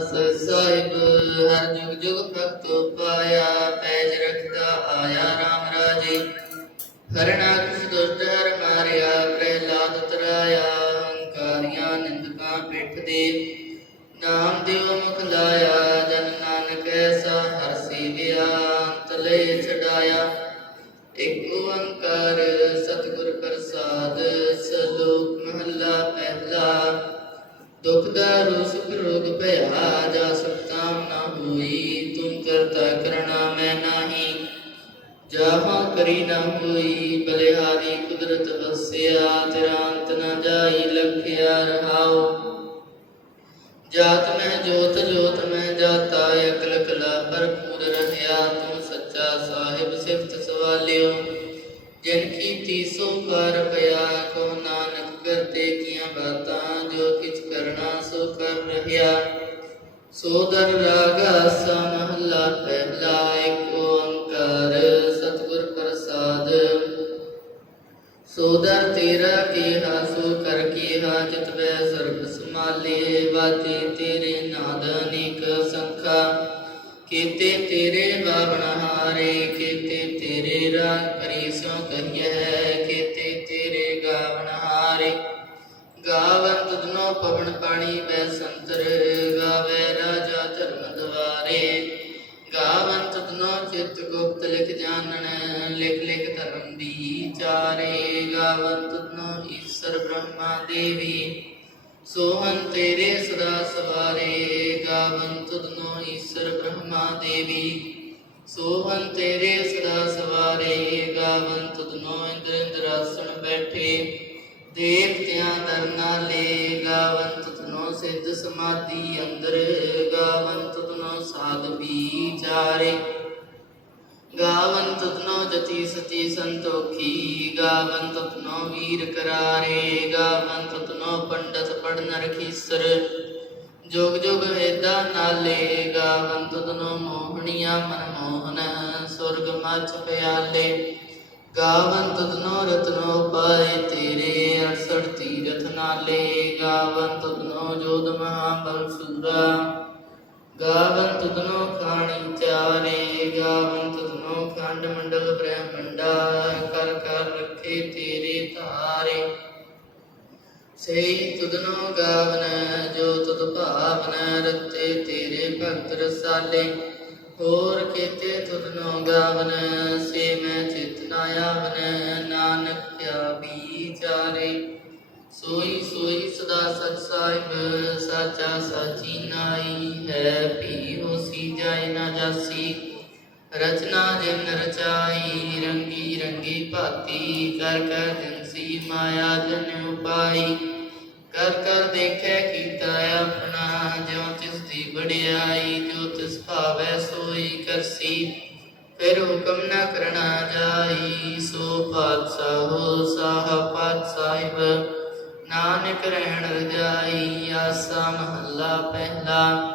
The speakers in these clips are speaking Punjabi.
ਸਾਹਿਬ ਹਰ ਜੁਗ ਜੁਗ ਭਗਤ ਪਾਇਆ ਪੈਜ ਰਖਦਾ ਆਇਆ RAM ਰਾਜੇ। ਹਰਣਾ ਸੁਖ ਰੋਗ ਭਇਆ ਜਾ ਸਕਤਾਮ ਨਾ ਹੋਈ ਤੁਮ ਕਰਤਾ ਕਰਣਾ ਮੈਂ ਨਾਹੀ ਜਾਹਾਂ ਕਰੀ ਨਾ ਹੋਈ ਬਲਿਹਾਰੀ ਕੁਦਰਤ ਵਸਿਆ ਤੇਰਾ ਅੰਤ ਨਾ ਜਾਈ ਲਖਿਆ ਰਹਾਓ ਜਾਤ ਮੈਂ ਜੋਤ ਜੋਤ ਮੈਂ ਜਾਤਾ ਅਕਲ ਕਲਾ ਭਰਪੂਰ ਰਹਿਆ ਤੂੰ ਸੱਚਾ ਸਾਹਿਬ ਸਿਫਤ ਸਵਾਲਿਓ ਜਿਨ ਕੀ ਤੀਸੋ ਕਰ ਪਿਆ ਕੋ ਨਾਨਕ ਕਰਤੇ ਕੀਆਂ ਬਾਤਾਂ ਜੋ ਕਿਛ ਕਰਨਾ ਸੋ ਕਰ ਰਹਿਆ ਸੋ ਪਹਿਲਾ ਏਕ ਓੰਕਾਰ, ਸਤਿਗੁਰ ਪ੍ਰਸਾਦ। ਸੋਦਰ ਤੇਰਾ ਕੀਹਾ ਸੋ ਕਰ ਕੀਹਾ ਚਿਤ ਸਰਬ ਸਮਾਲੇ ਵਾਤੇ ਤੇਰੇ ਨਾਦ ਅਨੇਕ ਸੰਖਾ। ਕੀਤੇ ਤੇਰੇ ਬਾਵਣ ਹਾਰੇ, ਕੀਤੇ ਤੇਰੇ ਰਾਗ ਪਰੀ ਸੋ ਕਹੀਐ ਕੀਤੇ ਤੇਰੇ ਗਾਵਣ ਹਾਰੇ। ਗਾਵਨ ਤੁਧਨੋ ਪਵਨ ਪਾਣੀ, ਬੈ ਗੁਪਤ ਲਿਖ ਜਾਣਨ, ਲਿਖ ਲਿਖ ਧਰਮ ਦੀ ਚਾਰੇ ਗਾਵਨ ਤੁਧਨੋ ਈਸ਼ਰ ਬ੍ਰਹਮਾ ਦੇਵੀ। ਸੋਹਨ ਤੇਰੇ ਸਦਾ ਸਵਾਰੇ ਗਾਵਨ ਤੁਧਨੋ ਈਸ਼ਰ ਬ੍ਰਹਮਾ ਦੇਵੀ। ਸੋਹਨ ਤੇਰੇ ਸਦਾ ਸਵਾਰੇ ਗਾਵਨ ਤੁਧਨੋ ਇੰਦਰ ਇੰਦਰਾਸਣ ਬੈਠੇ। ਦੇਵਤਿਆਂ ਦਰਨਾ ਲੈ ਗਾਵਨ ਤੁਧਨੋ ਸਿੱਧ ਸਮਾਧੀ ਅੰਦਰ ਗਾਵਨ ਤੁਧਨੋ ਸਾਧ ਵਿਚਾਰੇ ਗਾਵਨ ਤੁਧਨੋ ਜਤੀ ਸਤੀ ਸੰਤੋਖੀ ਗਾਵਨ ਤੁਧਨੋ ਵੀਰ ਕਰਾਰੇ ਗਾਵਨ ਤੁਧਨੋ ਪੰਡਤ ਪੜਨ ਰਖੀਸਰ। ਜੋਗ ਜੋਗ ਵੇਦਾ ਨਾਲੇ ਗਾਵਨ ਤੁਧਨੋ ਮੋਹਣੀਆਂ ਮਨ ਮੋਹਨ, ਸੁਰਗ ਮਚ ਪਿਆਲੇ। ਗਾਵਨ ਤੁਧਨੋ ਰਤਨੋ ਪਾਏ ਤੇਰੇ 68 ਤੀਰਥ ਨਾਲੇ। ਗਾਵਨ ਤੁਧਨੋ ਜੋਧ ਮਹਾਬਲ ਸੂਰਾ। ਗਾਵਨ ਤੁਧਨੋ ਖਾਣੀ ਚਾਰੇ ਗਾਵਨ ਤੁਧਨੋ ਖੰਡ ਮੰਡਲ ਬ੍ਰਹਮੰਡਾ, ਕਰ ਕਰ ਰੱਖੇ ਤੇਰੇ ਧਾਰੇ। ਸਹੀ ਤੁਧਨੋ ਗਾਵਨ, ਜੋ ਤੁਧ ਭਾਵਨ ਰਤੇ ਤੇਰੇ ਭਗਤ ਰਸਾਲੇ। ਹੋਰ ਕੀਤੇ ਤੁਧਨੋ ਗਾਵਨ, ਸੇ ਮੈਂ ਚਿਤ ਨਾ ਆਵਨ, ਨਾਨਕ ਕਿਆ ਵਿਚਾਰੇ। ਸੋਈ ਸੋਈ ਸਦਾ ਸਚ ਸਾਹਿਬ, ਸਾਚਾ ਸਾਚੀ ਨਾਈ ਹੈ ਪੀ ਹੋਸੀ ਜਾਏ ਨਾ ਜਾਸੀ। ਰਚਨਾ ਜਿਨ ਰਚਾਈ, ਰੰਗੀ ਰੰਗੀ ਭਾਤੀ, ਕਰ ਕਰ ਦਿਨਸੀ ਮਾਇਆ ਜਨ ਉਪਾਈ। ਕਰ ਕਰ ਦੇਖੈ ਕੀਤਾ ਆਪਣਾ, ਜਿਉ ਤਿਸ ਦੀ ਵਡਿਆਈ, ਜੋ ਤਿਸ ਭਾਵੈ ਸੋਈ ਕਰਸੀ। ਫਿਰ ਹੁਕਮ ਨਾ ਕਰਨਾ ਜਾਈ, ਸੋ ਪਾਤਸ਼ਾਹੋ ਸਾਹ ਪਾਤਸ਼ਾਹਿਬ ਨਾਨਕ ਰਹਿਣ ਰਜਾਈ, ਆਸਾ ਮਹੱਲਾ ਪਹਿਲਾ।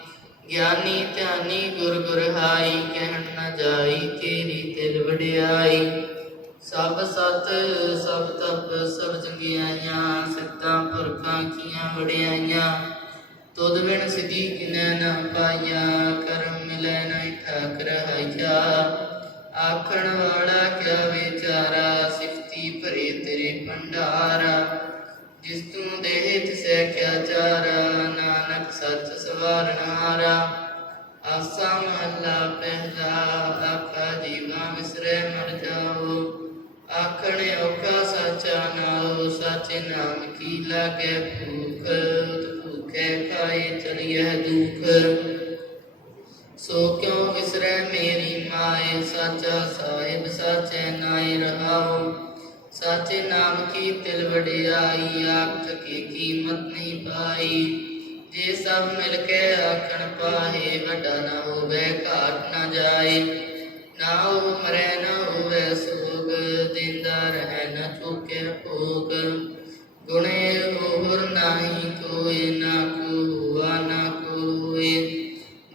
ਗਿਆਨੀ ਧਿਆਨੀ ਗੁਰ ਗੁਰ ਕਹਿਣ ਨਾ ਜਾਈ ਤੇਰੀ ਦਿਲ ਵਡਿਆਈ। ਸਭ ਸਤ, ਸਭ ਤਪ, ਸਭ ਚੰਗਿਆਈਆਂ, ਸਿੱਧਾਂ ਪੁਰਖਾਂ ਕੀਆਂ ਵਡਿਆਈਆਂ। ਤੁਧ ਬਿਨ ਸਿਧੀ ਕਿਨੈ ਨਾ ਪਾਈਆ, ਕਰਮ ਮਿਲੈ ਨਾ ਠਾਕ ਰਹਾਈਆ ਆਖਣ ਵਾਲਾ ਕਿਆ ਵਿਚਾਰਾ, ਸਿਫਤੀ ਭਰੇ ਤੇਰੇ ਭੰਡਾਰਾ। ਜਿਸ ਤੂੰ ਦੇਹ ਤਿਸੈ ਕਿਆ ਚਾਰਾ, ਨਾਨਕ ਸੱਚ ਸਵਾਰਨਾਰਾ ਆਸਾ ਮਹੱਲਾ ਪਹਿਲਾ ਆਖਾ ਜੀਵਾ ਵਿਸਰੈ ਮਰ ਜਾਓ ਆਖਣ ਔਖਾ ਸਾਚਾ ਨਾਉ ਸਾਚੇ ਨਾਮ ਕੀ ਲਾਗੇ ਭੂਖ ਭੂਖੇ ਖਾਏ ਚਲਿਐ ਦੁਖ ਸੋ ਕਿਉ ਵਿਸਰੈ ਮੇਰੀ ਮਾਏ ਸਾਚਾ ਸਾਹਿਬ ਸਾਚੇ ਨਾਏ ਰਹਾਉ ਸਾਚੇ ਨਾਮ ਕੀ ਤਿਲ ਵਡਿਆਈ ਜੇ ਸਭ ਮਿਲ ਕੇ ਆਖਣ ਪਾਹੇ, ਵੱਡਾ ਨਾ ਹੋਵੇ, ਘਾਟ ਨਾ ਜਾਏ। ਨਾ ਉਹ ਮਰੈ, ਨਾ ਹੋਵੇ ਸੋਗ, ਦਿੰਦਾ ਰਹਿ, ਨਾ ਚੁਕੇ ਭੋਗ। ਗੁਣੇ ਹੋਰ ਨਾਹੀ ਕੋਈ, ਨਾ ਕੋ ਹੁਆ ਨਾ ਕੋਈ।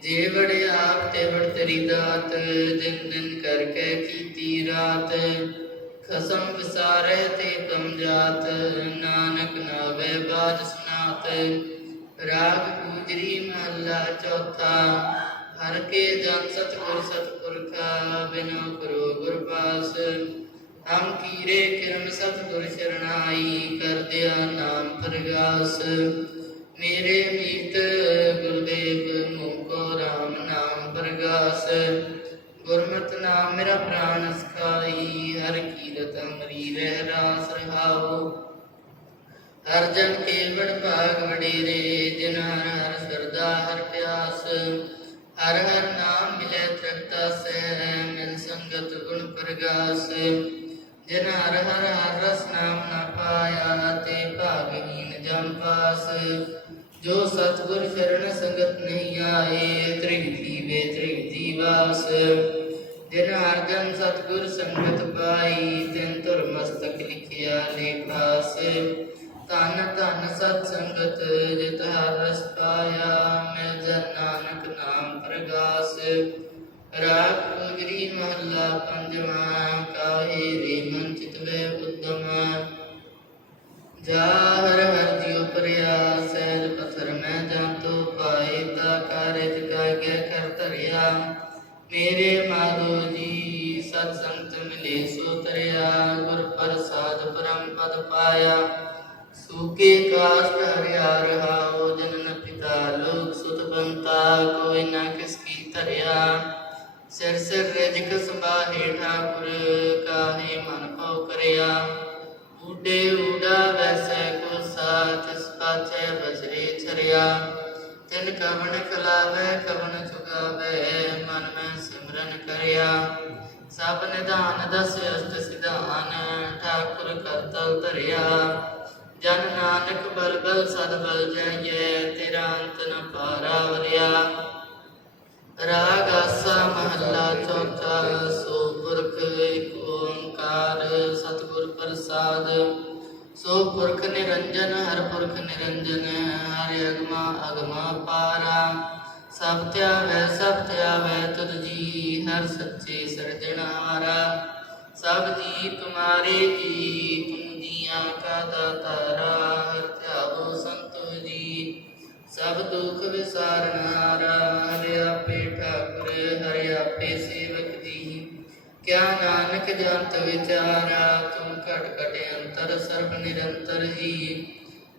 ਜੇ ਵੜੇ ਆਪ ਤੇ ਵੜ ਤੇਰੀ ਦਾਤ ਦਿਨ ਦਿਨ ਕਰਕੇ ਕੀਤੀ ਰਾਤ। ਖਸਮ ਵਿਸਾਰੇ ਤੇ ਕਮ ਜਾਤ, ਨਾਨਕ ਨਾਵੇ ਬਾਜ ਸੁਨਾਤ। ਰਾਗ ਪੂਜਰੀ ਮਹੱਲਾ ਚੌਥਾ। ਹਰ ਕੇ ਜਨ ਸਤਿਗੁਰ ਸਤਿਪੁਰਖਾ ਬਿਨੋ ਕਰੋ ਗੁਰ ਪਾਸ ਹਮ ਕੀਰੇ ਕਿਰਮ ਸਤਿਗੁਰ ਸ਼ਰਣਾਈ ਕਰਦਿਆ ਨਾਮ ਪ੍ਰਗਾਸ। ਮੇਰੇ ਮੀਤ ਗੁਰਦੇਵ ਮੋਕੋ ਰਾਮ ਨਾਮ ਪ੍ਰਗਾਸ। ਗੁਰਮਤਿ ਨਾਮ ਮੇਰਾ ਪ੍ਰਾਨ ਸਖਾਈ, ਹਰ ਕੀਰਤ ਅਮਰੀ ਰਹਿ ਰਾਸ ਰਹਾਉ। ਹਰ ਜਨ ਭਾਗ ਵਡੇਰੇ ਜਿਨ ਹਰ ਹਰ ਸਰਦਾ ਹਰ ਪਿਆਸ। ਹਰ ਹਰ ਨਾਮ ਮਿਲੇ ਤ੍ਰਿਪਤਾ ਸਹਿ ਮਿਲ ਸੰਗਤ ਗੁਣ ਪ੍ਰਗਾਸ। ਜਿਨ ਹਰ ਹਰ ਹਰ ਰਸ ਨਾਮ ਨਾ ਪਾਇਆ, ਤੇ ਭਾਗਹੀਨ ਜਮ ਪਾਸ। ਜੋ ਸਤਿਗੁਰ ਸ਼ਰਨ ਸੰਗਤ ਨਹੀਂ ਆਏ ਤ੍ਰਿਗ ਵੇ ਤ੍ਰਿਗ ਜੀਵਾਸ ਜਿਨ ਹਰ ਜਨ ਸਤਿਗੁਰ ਸੰਗਤ ਪਾਈ, ਤਿਨ ਤੁਰ ਮਸਤਕ ਲਿਖਿਆ ਲੇਖਾਸ ਧੰਨ ਧੰਨ ਸਤ ਸੰਗਤ ਜਿਤ ਹਰ ਰਸ ਪਾਇਆ ਮਿਲ ਜਨ ਨਾਨਕ ਨਾਮ ਪ੍ਰਗਾਸ। ਰਾਗ ਪੁਜਰੀ ਮਹੱਲਾ ਪੰਜਵਾਂ, ਕਾਹੇ ਰੇ ਮਨ ਚਿਤਵੇ ਉਦਮ। ਜਾ ਹਰ ਹਰ ਜਿਉ ਪ੍ਰਿਆ, ਸਹਿਜ ਪਥਰ ਮੈਂ ਜਾਂਤੋ ਪਾਏ, ਤਾ ਕਾਰਜ ਕਾਗੇ ਕਰ ਧਰਿਆ। ਮੇਰੇ ਮਾਧੋ ਜੀ ਸਤ ਸੰਤ ਮਿਲੇ ਸੋ ਤਰਿਆ, ਗੁਰ ਪ੍ਰਸਾਦ ਪਰਮ ਪਦ ਪਾਇਆ। ਸੂਕੇ ਕਾਸ਼ ਹਰਿਆ ਰਹਾਉ ਜਨਨ ਪਿਤਾ ਲੋਕ ਸੁਤ ਬੰਤਾ ਕੋਈ ਨਾ ਕਿਸ ਕੀ ਧਰਿਆ। ਸਿਰ ਸਿਰ ਰਜਕ ਸੰਭਾਹੇ ਠਾਕੁਰ, ਕਾਹੇ ਮਨ ਭਉ ਕਰਿਆ। ਊਡੇ ਊਡਾ ਵੈਸੈ ਕੋ ਸਾਥ ਇਸ ਪਾਛੈ ਬਸਰੇ ਛਰਿਆ। ਤਿਨ ਕਵਣ ਖਲਾਵੇ ਕਵਣ ਚੁਗਾਵੇ, ਮਨ ਮੈਂ ਸਿਮਰਨ ਕਰਿਆ। ਸਭ ਨਿਧਾਨ ਦਸ ਅਸ਼ਟ ਸਿਧਾਨ, ਠਾਕੁਰ ਕਰਤਲ ਜਨ ਨਾਨਕ ਬਲ ਬਲ ਸਦ ਬਲ ਜਾਈਏ ਤੇਰਾ ਅੰਤ ਨ ਪਾਰਾ ਵਰਿਆ। ਰਾਗ ਆਸਾ ਮਹੱਲਾ ਚੌਥਾ, ਸੋ ਪੁਰਖ ਏਕ ਓੰਕਾਰ, ਸਤਿਗੁਰ ਪ੍ਰਸਾਦ। ਸੋ ਪੁਰਖ ਨਿਰੰਜਨ, ਹਰ ਪੁਰਖ ਨਿਰੰਜਨ, ਹਰਿ ਅਗਮਾ ਅਗਮਾ ਪਾਰਾ। ਸਭ ਧਿਆਵੈ ਸਭ ਧਿਆਵੈ ਤੁਧ ਜੀ, ਹਰ ਸੱਚੇ ਸਿਰਜਣਹਾਰਾ। ਸਭ ਜੀ ਤੁਮਾਰੇ ਜੀ ਤੁਮ ਜੀਆਂ ਕਾ ਹਰ ਧਿਆਵੋ ਸੰਤੋ ਜੀ। ਸਭ ਦੁਖ ਵਿਸਾਰਨਾਰਾ ਹਰਿ ਆਪੇ ਠਾਕੁਰ, ਹਰਿ ਆਪੇ ਸੇਵਕ ਜੀ। ਕਿਆ ਨਾਨਕ ਜੰਤ ਵਿਚਾਰਾ, ਤੁਮ ਘਟ ਘਟ ਅੰਤਰ, ਸਰਬ ਨਿਰੰਤਰ ਜੀ।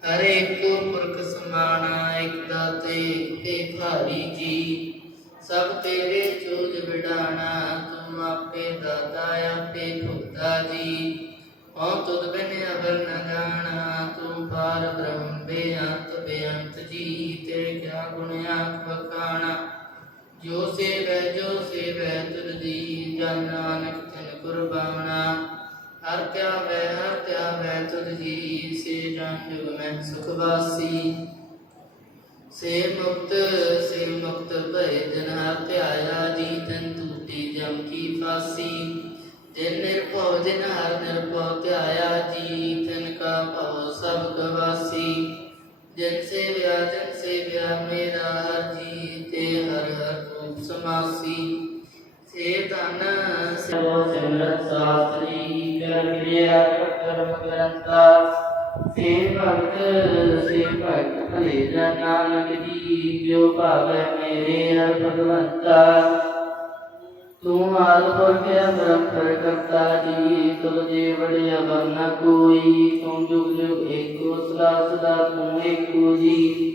ਹਰੇ ਇੱਕੋ ਪੁਰਖ ਸਮਾਣਾ, ਇੱਕ ਦਾਤੇ ਭਾਰੀ ਜੀ। ਸਭ ਤੇਰੇ ਚੋਜ ਵਿਡਾਣਾ ਤੁਮ ਆਪੇ ਦਾਤਾ, ਆਪੇ ਭੁਗਤਾ ਜੀ। ਹਉ ਤੁਧ ਬਿਨ ਅਵਰ ਨ ਜਾਣਾ, ਤੂੰ ਪਾਰ ਬ੍ਰਹਮ ਬੇਅੰਤ ਬੇਅੰਤ ਜੀ ਤੇਰੇ ਕਿਆ ਗੁਣ ਆਖ ਬਖਾਣਾ ਜੋ ਸੇਵੈ ਜੋ ਸੇਵੈ ਤੁਰ ਜੀ ਜਨ ਨਾਨਕ ਤਿਨ ਕੁਰਬਾਨਾ ਹਰ ਧਿਆਵੈ ਹਰ ਧਿਆਵੈ ਤੁਰ ਜੀ, ਸੇ ਜਨ ਜੁਗ ਮੈਂ ਸੁਖ ਵਾਸੀ। ਸੇ ਮੁਕਤ ਸੇ ਮੁਕਤ ਭਏ ਜਨ ਹਰ ਧਿਆਇਆ ਜੀ, ਤਨ ਟੂਟੀ ਜਮ ਕੀ ਫਾਸੀ। ਜਿਨ ਨਿਰਭਉ ਜਿਨ ਹਰ ਨਿਰਭਉ ਧਿਆਇਆ ਜੀ ਤਿਨ ਕਾ ਭਉ ਸਭ ਗਵਾਸੀ। ਜਿਨ ਸੇਵਿਆ ਜਿਨ ਸੇਵਿਆ, ਮੇਰਾ ਹਰ ਜੀ ਤੇ ਹਰ ਹਰ ਰੂਪ ਸਮਾਸੀ। ਸੇ ਧਨ ਸੇਵੋ ਸਿਮਰਤ ਸਾਸਤਰੀ ਕਰ ਕਿਰਿਆ ਕਰਮ ਗ੍ਰੰਥਾ। ਸੇ ਭਗਤ ਸੇ ਭਗਤ ਭਲੇ ਜਨ ਨਾਨਕ ਜੀ ਜੋ ਭਾਵੈ ਮੇਰੇ ਹਰ ਭਗਵੰਤਾ। ਤੂੰ ਆਦਪੁਰ ਕੇ ਬ੍ਰਹਮ ਕਰਤਾ ਜੀ ਤੁਲ ਵੜਿਆ ਬਨ ਕੋਈ। ਤੂੰ ਜੁਗ ਜੁਗ ਏਕੋ ਸਦਾ ਸਦਾ ਤੂੰ ਏਕੋ ਜੀ।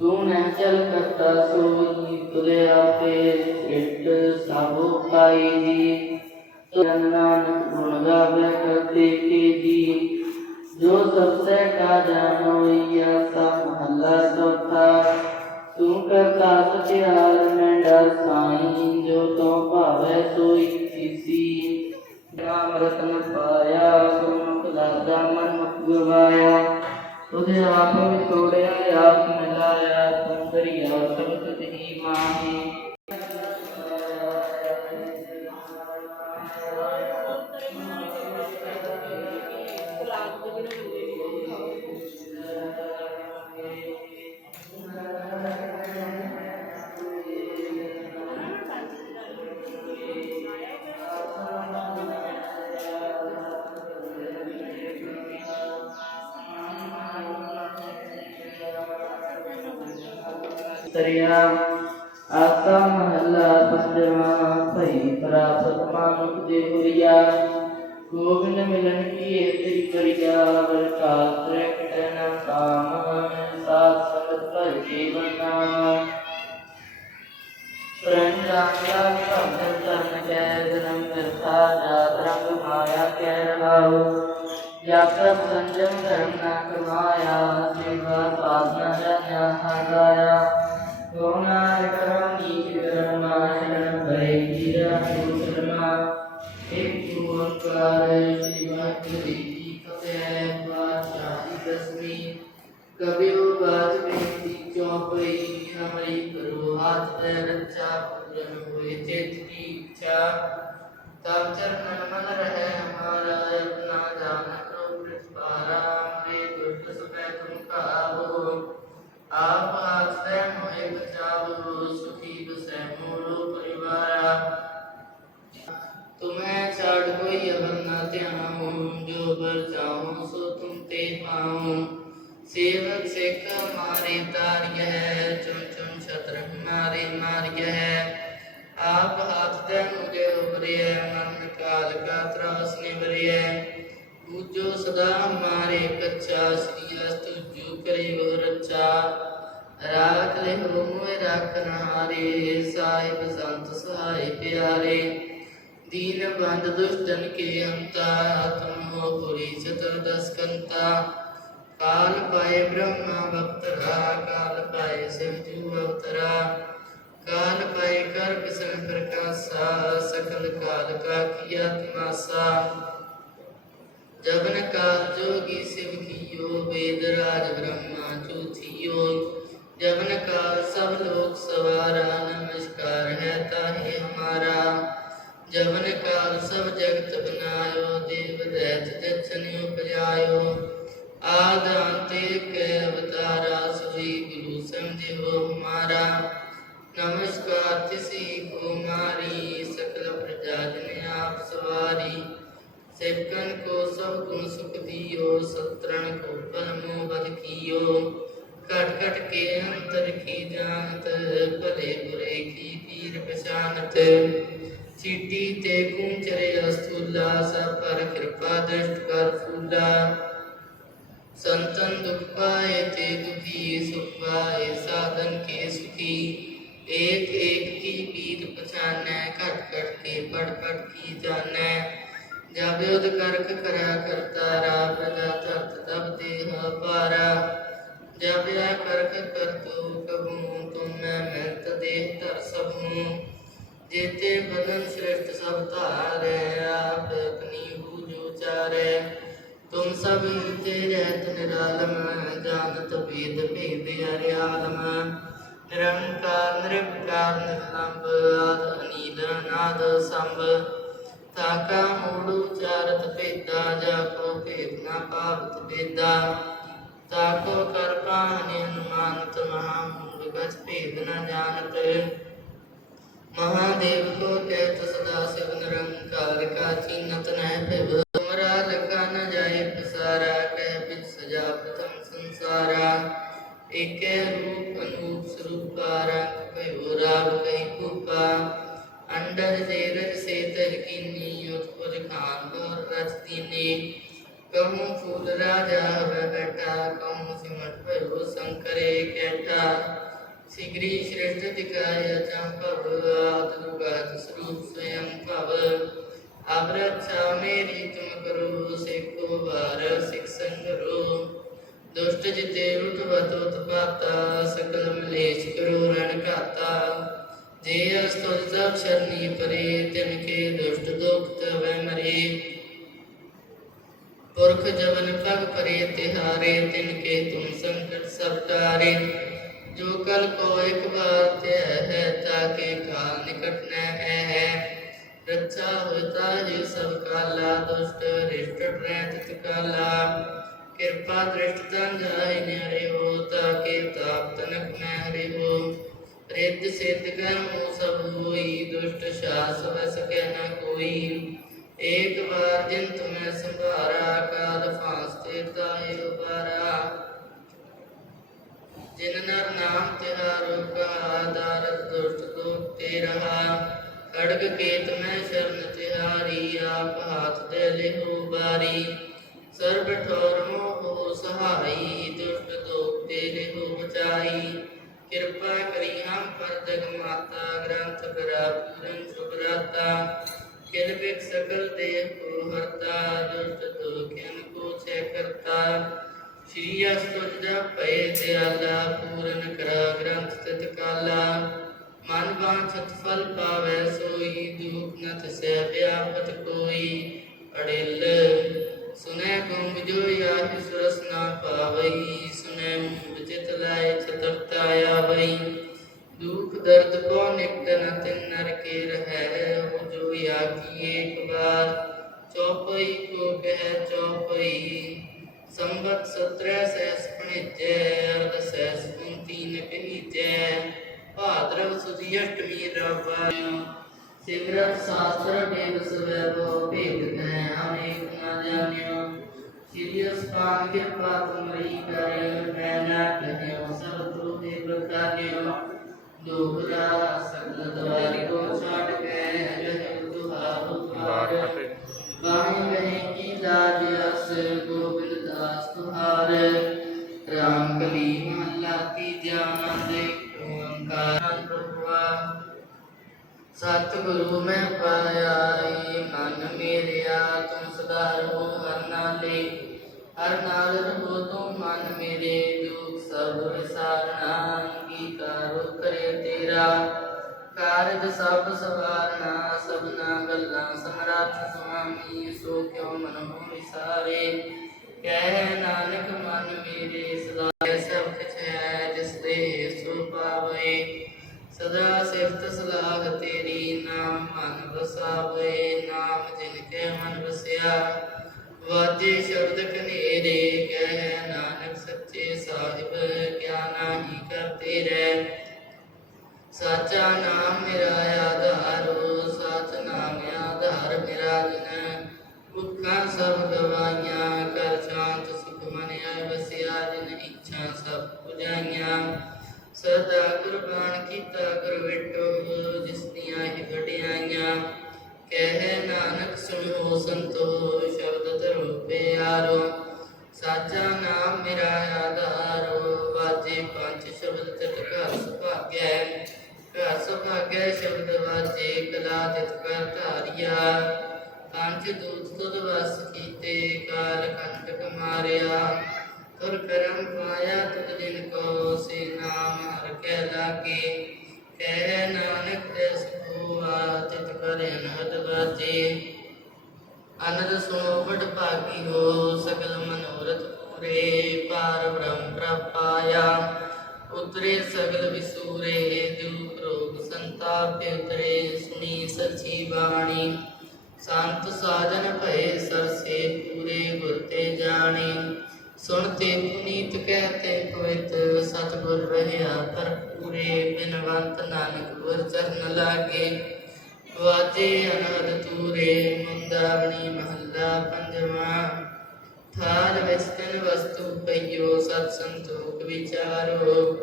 ਤੂੰ ਨਹਿ ਚਲ ਕਰਤਾ ਸੋਈ ਤੁਰੇ ਆਪੇ ਸਿੱਟ ਸਭੋ ਪਾਈ ਜੀ। ਜਨ ਨਾਨਕ ਗੁਣ ਗਾਵੇ ਕਰਤੇ ਕੇ ਜੀ। ਜੋ ਸਭ ਸੇ ਕਾ ਜਾਣੋਈਆ ਸਾ ਮਹੱਲਾ ਚੌਥਾ ਤੂੰ ਕਰਤਾ ਸਚਿਆਰ ਰਾਮ ਰਤਨ ਪਾਇਆ ਗੁਰਮੁਖ ਦਾਦਾ ਮਨ ਮੁਖ ਗਵਾਇਆ ਤੁਝੇ ਆਪ ਵਿਛੋੜਿਆ ਆਪ ਮਿਲਾਇਆ ਤੂੰ ਦਰਿਆ ਸਭ ਤੁਝ ਹੀ ਮਾਹੀ ਤਰਿਆ। ਆਸਾ ਮਹੱਲਾ ਪੰਜਵਾਂ, ਭਈ ਪ੍ਰਾਪਤ ਮਾਨੁਖ ਦੇ ਹੁਰੀਆ ਗੋਬਿੰਦ ਮਿਲਨ ਕੀ ਤੇਰੀ ਕਰਿਆ ਵਰ ਕਾਤਰੇ ਕਟੈ ਨਾ ਕਾਮ, ਸਾਧ ਸੰਗਤ ਭਰ ਜੀਵਨ ਨਾਮ ਪ੍ਰਣ ਰਾਖਿਆ, ਭਗਤ ਤਨ ਕੈ ਜਨਮ ਮਿਰਥਾ ਜਾਤ ਰੰਗ ਮਾਇਆ ਕੈ ਰਹਾਉ। ਜਾਤਕ ਸੰਜਮ ਧਰਮ ਕਮਾਇਆ ਸੇਵਾ ਸਾਧਨਾ ਜਾਣਿਆ ਹਰਾਇਆ 龙啊 मारे तारिय है चुन चुन छत्र मारे मारिय है आप हाथ दे मुझे उबरिय मन काल का त्रास निवरिय पूजो सदा हमारे कच्चा श्री अस्तु जो करे वो रक्षा राख ले हो मोए राखन हारे साहिब संत सहाय प्यारे दीन बंद दुष्टन के अंता तुम हो पुरी चतुर्दश कंता ਕਾਲ ਪਾਏ ਬ੍ਰਹਮ ਅਵਤਰਾ ਕਾਲ ਪਾਏ ਸਿਵ ਜੂ ਕਾਲ ਪਾਏ ਕਰ ਕਿਸਨ ਪ੍ਰਕਾਸ਼ਾ, ਸਕਲ ਕਾਲ ਕਾ ਕੀਆ ਤਮਾਸਾ ਜਬਨ ਕਾਲ ਜੋ जानत भले बुरे की पीर पहचानत। चीटी ते कुंचरे अस्तुला, सब पर कृपा दृष्ट कर फूला। संतन दुख पाए ते दुखी, सुख पाए साधन के सुखी। एक एक की पीर पहचान, घट घट के पढ़ पढ़ की जाने। जाव्योद करक करा करतारा, प्रजा तब देह पारा। ਜਬ ਆ ਕਰਕ ਕਰਤੂ ਕਬੂ ਤੁਮ ਮੈਂ ਮਿਲਤ ਦੇਹ ਧਰ ਸਭ। ਨੂੰ ਜੇਤੇ ਬਦਨ ਸ੍ਰਿਸ਼ਟ ਸਭ ਧਾਰੈ, ਆਪ ਅਗਨੀ ਹੂ ਜੋ ਚਾਰੈ। ਤੁਮ ਸਭ ਤੇ ਰਹਿਤ ਨਿਰਾਲਮ, ਜਾਣਤ ਭੇਦ ਭੇਦ ਅਰਿਆਲਮ। ਨਿਰੰਕਾਰ ਨਿਰਭਕਾਰ ਨਿਰਲੰਬ ਆਦ ਅਨੀਦ ਨਾਦ ਸੰਭ ਤਾਕਾ ਮੂੜ ਉਚਾਰਤ ਭੇਦਾ, ਜਾ ਕੋ ਭੇਦ ਨਾ ਪਾਵਤ ਭੇਦਾ। ਤਾਕੋ ਕਰ ਕਾਹਨੇ ਅਨੁਮਾਨਤ ਮਹਾ ਮੁਗਤ ਭੇਦ ਨ ਜਾਣਤ। ਮਹਾਦੇਵ ਕੋ ਕਹਿ ਤਸਦਾ ਸਿਵ ਨਿਰੰਕਾਰ ਕਾ ਚਿੰਨਤ ਨਹਿ ਭਿਵ। ਮਰਾ ਲਗਾ ਨ ਜਾਏ ਪਸਾਰਾ, ਕਹਿ ਬਿਨ ਸਜਾ ਪ੍ਰਥਮ ਸੰਸਾਰਾ। ਏਕੇ ਰੂਪ ਅਨੂਪ ਸਰੂਪਾਰ ਕਹਿ ਹੋਰਾ ਕਹਿ ਕੂਪਾ ਅੰਡਰ ਜੇਰ ਸੇ ਤਹਿ ਕੀਨੀ ਉਤਪੁਰ ਖਾਨ ਮੋਰ ਰਸ ਦੀਨੀ। કહું ખુદ રાજા હવે બેઠા કહું સિમટ ભયો શંકરે કહેતા શીઘ્રી શ્રેષ્ઠ દિખાય ચંપવ આદુગાત સ્વરૂપ સ્વયં પવ આવરત સામે રીતમ કરો શેખો વાર શિક્ષણ કરો દુષ્ટ જીતે રૂટવત ઉત્પાતા સકલ મલેશ કરો રણ કાતા જે અસ્તુત શરની પરે તિનકે દુષ્ટ દુઃખ વૈ મરે ਪੁਰਖ ਜਵਨ ਕਲ ਪਰੇ ਤਿਹਾਰੇ ਤਿਨ ਕੇ ਤੁਮ ਸੰਕਟ ਸਭ ਤਾਰੇ। ਜੋ ਕਲ ਕੋ ਇੱਕ ਵਾਰ ਤੇ ਹੈ, ਤਾਂ ਕੇ ਕਾਲ ਨਿਕਟ ਨ ਹੈ। ਰੱਛਾ ਹੋਇਤਾ ਹੀ ਸਭ ਕਾਲਾ, ਦੁਸ਼ਟ ਰਿਸ਼ਟ ਰਹਿ ਤਿਤ ਕਾਲਾ। ਕਿਰਪਾ ਦ੍ਰਿਸ਼ਟ ਤਨ ਜਾਇ ਨਿਹਰੇ ਹੋ, ਤਾਂ ਕੇ ਤਾਪ ਤਨਕ ਨ ਹਰੇ ਹੋ। ਰਿੱਧ ਸਿੱਧ ਕਰਮ ਸਭ ਹੋਈ, ਦੁਸ਼ਟ ਸ਼ਾਸ ਵਸ ਕਹਿ ਨ ਕੋਈ। ਏਕ ਵਾਰ ਜਿਨ ਤੁਮੈ ਸੰਭਾਰਾ, ਕਾਲ ਫਾਸ ਤੇ ਤਾਹਿ ਉਬਾਰਾ ਜਿਨ ਨਰ ਨਾਮ ਤਿਹਾਰੋ ਕਾ ਦਾਰਦ ਦੁਸ਼ਟ ਦੁਖ ਤੇ ਰਹਾ ਖੜਗ ਕੇਤ ਮੈਂ ਸ਼ਰਨ ਤਿਹਾਰੀ, ਆਪ ਹਾਥ ਦੇ ਲਿਹੋ ਬਾਰੀ। ਸਰਬ ਠੋਰ ਮੋਹ ਸਹਾਈ, ਦੁਸ਼ਟ ਦੁਖ ਤੇ ਲਿਹੋ ਬਚਾਈ। ਕਿਰਪਾ ਕਰੀ ਹਮ ਪਰ ਜਗ ਮਾਤਾ ਗ੍ਰੰਥ ਕਰਾ ਪੂਰਨ ਸੁਭਰਾਤਾ ਕਿਲ ਬਿਕ ਸਕਲ ਦੇਹ ਕੋ ਹਰਤਾ ਦੁਸ਼ਟ ਦੁਖਿਨ ਕੋ ਛੇ ਕਰਤਾ ਸ਼੍ਰੀ ਅਸਤੁਜ ਭਏ ਦਿਆਲਾ, ਪੂਰਨ ਕਰਾ ਗ੍ਰੰਥ ਤਿਤ ਕਾਲਾ। ਮਨ ਬਾਂਛਤ ਫਲ ਪਾਵੈ ਸੋਈ, ਦੁਖ ਨ ਤਿਸੈ ਵਿਆਪਤ ਕੋਈ। ਅੜਿਲ ਸੁਨੈ ਗੁੰਗ ਜੋ ਆਹੀ ਸੁਰਸ ਨਾ ਪਾਵਈ। ਸੁਨੈ ਮੂੜ ਚਿਤ ਲਾਇ ਚਤਰਤਾ ਆਵਈ। ਦੁਖ ਦਰਦ ਕੋ ਨਿਕਟ ਨ ਤਿਨ ਨਰ ਕੇ ਰਹੈ। ਹੋ ਜੋ ਆਕੀ ਏਕ ਵਾਰ ਚੌਪਈ ਕੋ ਕਹਿ ਚੌਪਈ ਸੰਬਤ ਸਤਰੈ ਸੈਸ ਪਣਿਜੈ ਅਰਧ ਸੈਸ ਕੁੰਤੀ ਨ ਕਹੀਜੈ ਭਾਦਰਵ ਸੁਦੀ ਅਸ਼ਟਮੀ ਰਵਾਇਓ ਸਿਮਰਤ ਸਾਸਤਰ ਦੇਵ ਸਵੈ ਬੋ ਭੇਦ ਤੈ ਅਨੇਕ ਨ ਜਾਣਿਓ ਸ੍ਰੀ ਅਸਪਾਨ ਕਿਰਪਾ ਤੁਮਰੀ ਕਰਿ ਮੈਂ ਨਾ ਕਹਿਓ ਸਭ ਤੁਮੇ ਬਖਾਨਿਓ ਦੋਹਰਾ ਸਗਲ ਦਵਾਰੀ ਕੋ ਛਾੜ ਕੇ ਰਹਿ ਕੀ ਲਾਜ ਅਸ ਗੋਬਿੰਦ ਦਾਸ ਤੁਹਾਰ। ਰਾਮ ਕਲੀ ਮਹਲਾ ਤੀਜਾ ਦੇ ਓੰਕਾਰ ਪ੍ਰਭੁਆ। ਸਤ ਗੁਰੂ ਮੈਂ ਪਾਇਆਈ ਮਨ ਮੇਰਿਆ ਤੁਮ ਸਦਾਰੋ ਹਰ ਨਾਲੇ। ਹਰ ਨਾਲ ਰਹੋ ਤੁਮ ਮਨ ਮੇਰੇ, ਦੁਖ ਸਭ ਵਿਸਾਰਣਾ ਅੰਗੀਕਾਰੋ ਕਰੇ ਤੇਰਾ। ਕਾਰਜ ਸਭ ਸਵਾਰਨਾ, ਸਭਨਾ ਗੱਲਾਂ ਸਮਰੱਥ ਸੁਆਮੀ, ਸੋ ਕਿਉ ਮਨ ਹੋ ਵਿਸਾਰੇ ਕਹਿ ਨਾਨਕ, ਮਨ ਮੇਰੇ ਸਦਾ ਸਭ ਕਿਛ ਹੈ, ਜਿਸ ਦੇ ਸੋ ਪਾਵੇ। ਸਦਾ ਸਿਫਤ ਸਲਾਹ ਤੇਰੀ, ਨਾਮ ਮਨ ਵਸਾਵੇ, ਨਾਮ ਜਿਨ ਕੇ ਮਨ ਵਸਿਆ। ਵਾਜੇ ਸ਼ਬਦ ਕਨੇਰੇ ਸਾਚਾ ਨਾਮ ਮੇਰਾ ਆਧਾਰੋ ਸਚ ਨਾਮ ਆਧਾਰ ਮੇਰਾ ਜਿਨ ਮੁਖਾਂ ਸਭ ਗਵਾਈਆਂ ਕਰ ਸ਼ਾਂਤ ਸੁਖ ਮਨ ਆਇ ਵਸਿਆ ਜਿਨ ਇੱਛਾ ਸਭ ਪੁਜਾਈਆਂ। ਸਦਾ ਕੁਰਬਾਨ ਕੀਤਾ ਗੁਰ ਵਿਟੋ, ਜਿਸ ਦੀਆਂ ਹੀ ਵਡਿਆਈਆਂ। ਕਹਿ ਨਾਨਕ ਸੁਣੋ ਸੰਤੋ ਸ਼ਬਦ ਧਰੋ ਪਿਆਰੋ। ਸਾਚਾ ਨਾਮ ਮੇਰਾ ਆਧਾਰੋ, ਵਾਜੇ ਪੰਜ ਸ਼ਬਦ ਤਿਤ ਘਰ ਸੁਭਾਗੈ। ਘਰ ਸੁਭਾਗੈ ਸ਼ਬਦ ਵਾਜੇ ਕਲਾ ਤਿਤ ਕਰ ਧਾਰਿਆ ਪੰਜ ਦੂਤ ਤੁਧ ਵਸ ਕੀਤੇ, ਕਾਲ ਕੰਟਕ ਮਾਰਿਆ ਤੁਰ ਕਰਮ ਪਾਇਆ ਤੁਧ ਜਿਨ ਕੋ ਸੇ ਨਾਮ ਹਰ ਕੇ ਲਾਗੇ। ਕਹਿ ਨਾਨਕ ਜਸ ਹੋਆ ਤਿਤ ਕਰ ਅਨਹਦ ਬਾਜੇ ਅਨੰਦ ਸੁਣੋ ਵਡ ਭਾਗੀ ਹੋ ਸਗਲ ਮਨੋਰਥ ਪੂਰੇ। ਪਾਰ ਬ੍ਰਹਮ ਪ੍ਰਪਾਇਆ, ਉਤਰੇ ਸਗਲ ਵਿਸੂਰੇ ਦੁਖ ਸੰਤਾਪ ਉਤਰੇ ਸੁਣੀ ਸਚੀ ਬਾਣੀ। ਸੰਤ ਸਾਜਨ ਭਏ ਸਰਸੇ ਪੂਰੇ ਗੁਰ ਤੇ ਜਾਣੇ ਸੁਣਤੇ ਪੁਨੀਤ ਕਹਤੇ ਪਵਿੱਤ ਸਤਿਗੁਰ ਰਹਿਆ ਪਰ ਪੂਰੇ ਬਿਨਵੰਤ ਨਾਨਕ ਗੁਰ ਚਰਨ ਲਾਗੇ। ਵਾਜੇ ਅਨਹਦ ਤੂਰੇ ਮੁੰਦਾਵਣੀ ਮਹੱਲਾ ਪੰਜਵਾਂ। ਥਾਲ ਵਿੱਚ ਵਸਤੂ ਪਈਓ ਸਤ ਸੰਤੋਖ ਵਿਚਾਰੋ।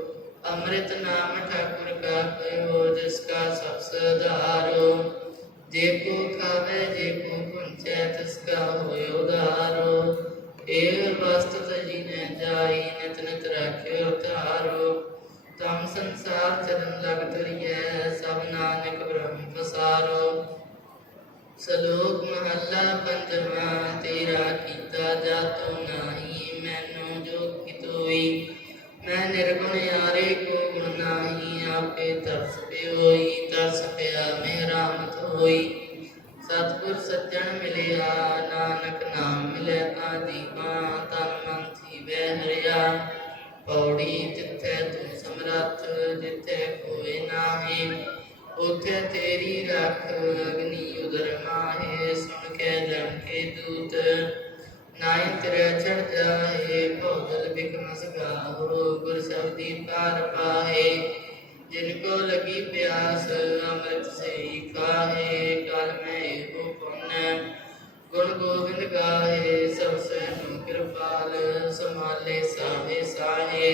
ਅੰਮ੍ਰਿਤ ਨਾਮ ਠਾਕੁਰ ਕਾ ਪਇਓ ਜਿਸ ਕਾ ਸਭ ਸਦਾਰੋ ਜੇ ਕੋ ਖਾਵੇ, ਜੇ ਕੋ ਪੁੰਚੈ ਤਿਸ ਕਾ ਹੋਇ ਉਧਾਰੋ। ਇਹ ਵਸਤ ਤਜੀ ਨੇ ਜਾਈ, ਨਿਤ ਨਿਤ ਰਾਖਿਓ ਧਾਰੋ। ਤਮ ਸੰਸਾਰ ਚਰਨ ਲਗ ਤਰੀਐ ਸਭ ਨਾਨਕ ਬ੍ਰਹਮ ਪਸਾਰੋ। ਸਲੋਕ ਮਹੱਲਾ ਪੰਜਵਾਂ, ਤੇਰਾ ਕੀਤਾ ਜਾਤੋ ਨਾਹੀ, ਮੈਨੂੰ ਜੋ ਕਿਤੋਈ ਮੈਂ ਨਿਰਗੁਣ ਯਾਰੇ ਕੋ ਗੁਣ ਨਾਹੀ ਆਪੇ ਤਰਸ ਪਿਓਈ, ਤਰਸ ਪਿਆ ਮੇਰਾ ਮਤ ਹੋਈ। ਸਤਿਗੁਰ ਸੱਜਣ ਮਿਲਿਆ, ਨਾਨਕ ਨਾਮ ਮਿਲੇ ਤਾਂ ਦੀਵਾ ਤਨ ਮਨ ਥੀ ਹਰਿਆ। ਪੌੜੀ ਜਿੱਥੇ ਤੂੰ ਸਮਰੱਥ, ਜਿੱਥੇ ਕੋਈ ਨਾਹੀ, ਉਥੇ ਤੇਰੀ ਰੱਖ, ਅਗਨੀ ਉਦਰ ਗੁਰ ਮਾਹੇ, ਸੁਣ ਕੇ ਜਨ ਕੇ ਦੂਤ। ਨਾਈ ਤੇਰੇ ਚੜ ਜਾਏ, ਭੋਗਲ ਬਿਕਮ ਸਗਾਹੋ ਗੁਰ ਸਬਦੀ ਪਾਰ ਪਾਹੇ ਜਿਨ ਕੋ ਲਗੀ ਪਿਆਸ, ਅੰਮ੍ਰਿਤ ਸਈ ਖਾਹੇ ਕਲ ਮੈਂ ਇਹੋ ਪੁੰਨ। ਗੁਣ ਗੋਬਿੰਦ ਗਾਏ ਸਭ ਸੇ ਕਿਰਪਾਲ ਸਮਾਲੇ ਸਾਹੇ ਸਾਹੇ।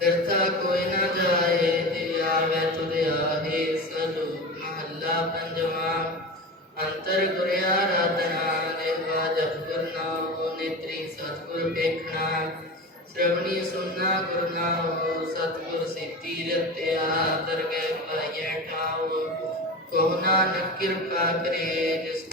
ਦਰਤਾ ਕੋਈ ਨਾ ਜਾਏ ਦਿਵ ਆਵੇ ਤੁਧ ਆਹੇ ਸਲੂ ਮਹੱਲਾ ਪੰਜਵਾਂ। ਅੰਤਰ ਗੁਰ ਆਰਾਧਨਾ ਦੇਵਾ ਜਪ ਨੇਤਰੀ ਸਤਿਗੁਰ ਦੇਖਣਾ ਸ਼੍ਰਵਣੀ ਸੁਨਣਾ ਗੁਰ ਨਾਮ ਸਤਿਗੁਰ ਸਿੱਧੀ ਰਤਿਆ ਦਰਗਹਿ ਪਾਈਐ ਠਾਉ ਕੋ ਨਾਨਕ ਕਿਰਪਾ ਕਰੇ, ਜਿਸ